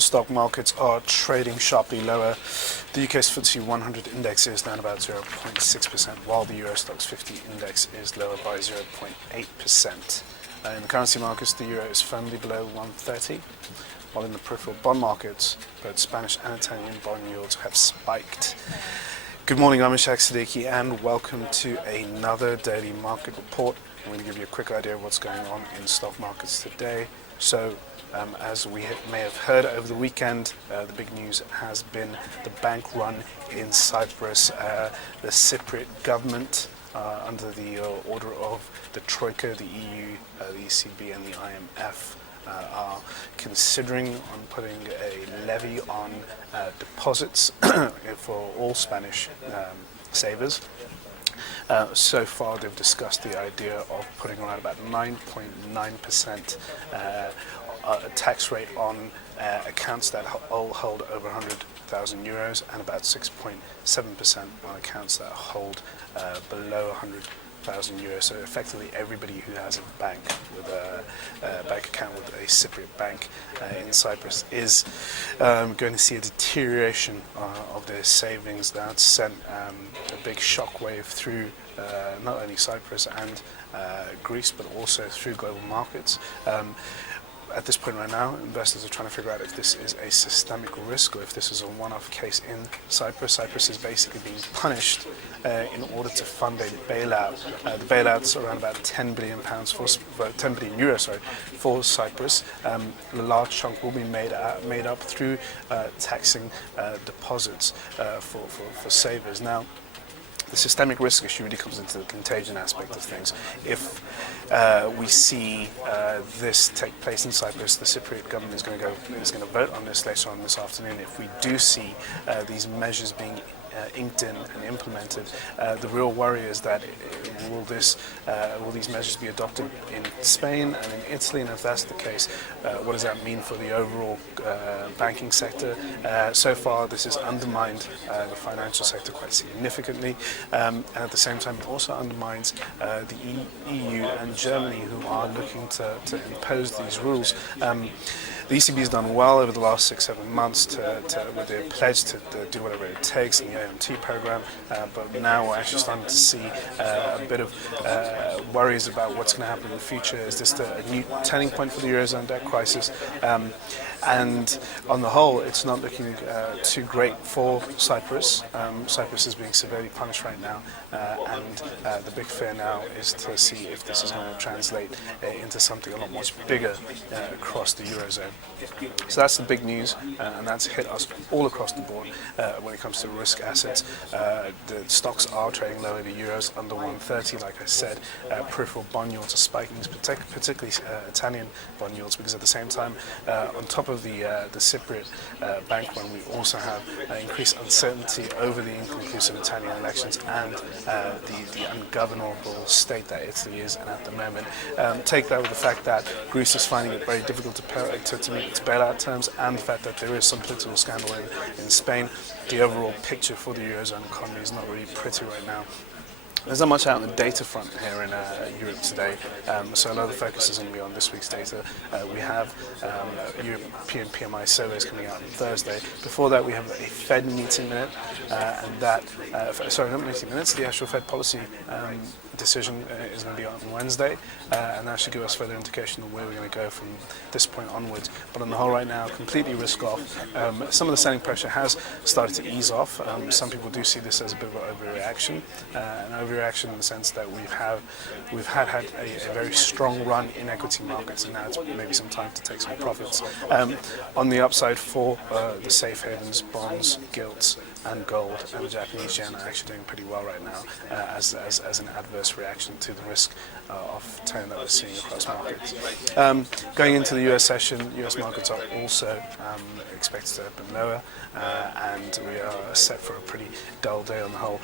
European stock markets are trading sharply lower. The UK's FTSE 100 index is down about 0.6%, while the Euro Stoxx 50 index is lower by 0.8%. In the currency markets, the euro is firmly below 130, while in the peripheral bond markets, both Spanish and Italian bond yields have spiked. Good morning, I'm Ishaq Siddiqi, and welcome to another daily market report. I'm going to give you a quick idea of what's going on in stock markets today. So, as we may have heard over the weekend, the big news has been the bank run in Cyprus. The Cypriot government, under the order of the Troika, the EU, the ECB and the IMF, are considering on putting a levy on deposits for all Spanish savers. So far they've discussed the idea of putting around about 9.9% tax rate on accounts that all hold over 100,000 euros and about 6.7% on accounts that hold below 100,000 euros. So effectively everybody who has a bank with a bank account with a Cypriot bank in Cyprus is going to see a deterioration of their savings. That's sent a big shockwave through not only Cyprus and Greece, but also through global markets. At this point right now, investors are trying to figure out if this is a systemic risk or if this is a one-off case in Cyprus. Cyprus is basically being punished in order to fund a bailout. The bailout's around about £10 billion for Cyprus. A large chunk will be made up through taxing deposits for savers. Now, the systemic risk issue really comes into the contagion aspect of things. If we see this take place in Cyprus, the Cypriot government is going to vote on this later on this afternoon. If we do see these measures being inked in and implemented, the real worry is that will these measures be adopted in Spain and in Italy, and if that's the case, what does that mean for the overall banking sector? So far this has undermined the financial sector quite significantly, and at the same time it also undermines the EU and Germany, who are looking to impose these rules. The ECB has done well over the last 6-7 months with their pledge to do whatever it takes in the AMT program, but now we're actually starting to see a bit of worries about what's going to happen in the future. Is this a new turning point for the Eurozone debt crisis? And on the whole, it's not looking too great for Cyprus. Cyprus is being severely punished right now, and the big fear now is to see if this is going to translate into something a lot much bigger across the Eurozone. So that's the big news, and that's hit us all across the board when it comes to risk assets. The stocks are trading lower, the euros under 130, like I said. Peripheral bond yields are spiking, particularly Italian bond yields, because at the same time, on top of the Cypriot bank run, we also have increased uncertainty over the inconclusive Italian elections and the ungovernable state that Italy is in at the moment. Take that with the fact that Greece is finding it very difficult to meet its bailout terms, and the fact that there is some political scandal in Spain. The overall picture for the Eurozone economy is not really pretty right now. There's not much out on the data front here in Europe today, so a lot of the focus is going to be on this week's data. We have European PMI surveys coming out on Thursday. Before that, we have a Fed meeting minute, and that, sorry, not meeting minutes, the actual Fed policy decision is going to be on Wednesday, and that should give us further indication of where we're going to go from this point onwards. But on the whole right now, completely risk off. Some of the selling pressure has started to ease off. Some people do see this as a bit of an overreaction, an overreaction in the sense that we've had a very strong run in equity markets, and now it's maybe some time to take some profits. On the upside for the safe havens, bonds, gilts and gold, and the Japanese yen are actually doing pretty well right now as an adverse reaction to the risk of tone that we're seeing across markets. Going into the US session, US markets are also expected to open lower, and we are set for a pretty dull day on the whole.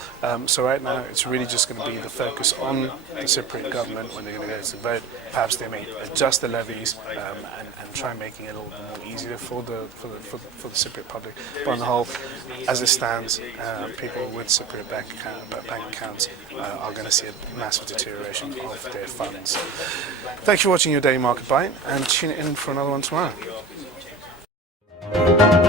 So right now it's really just going to be the focus on the Cypriot government when they're going to go to vote. Perhaps they may adjust the levies and try making it a little bit more easier for the Cypriot public. But on the whole, as it stands, people with Cypriot bank accounts are going to see a massive deterioration of their funds. Thanks for watching your Daily Market Bite, and tune in for another one tomorrow. Cyprus.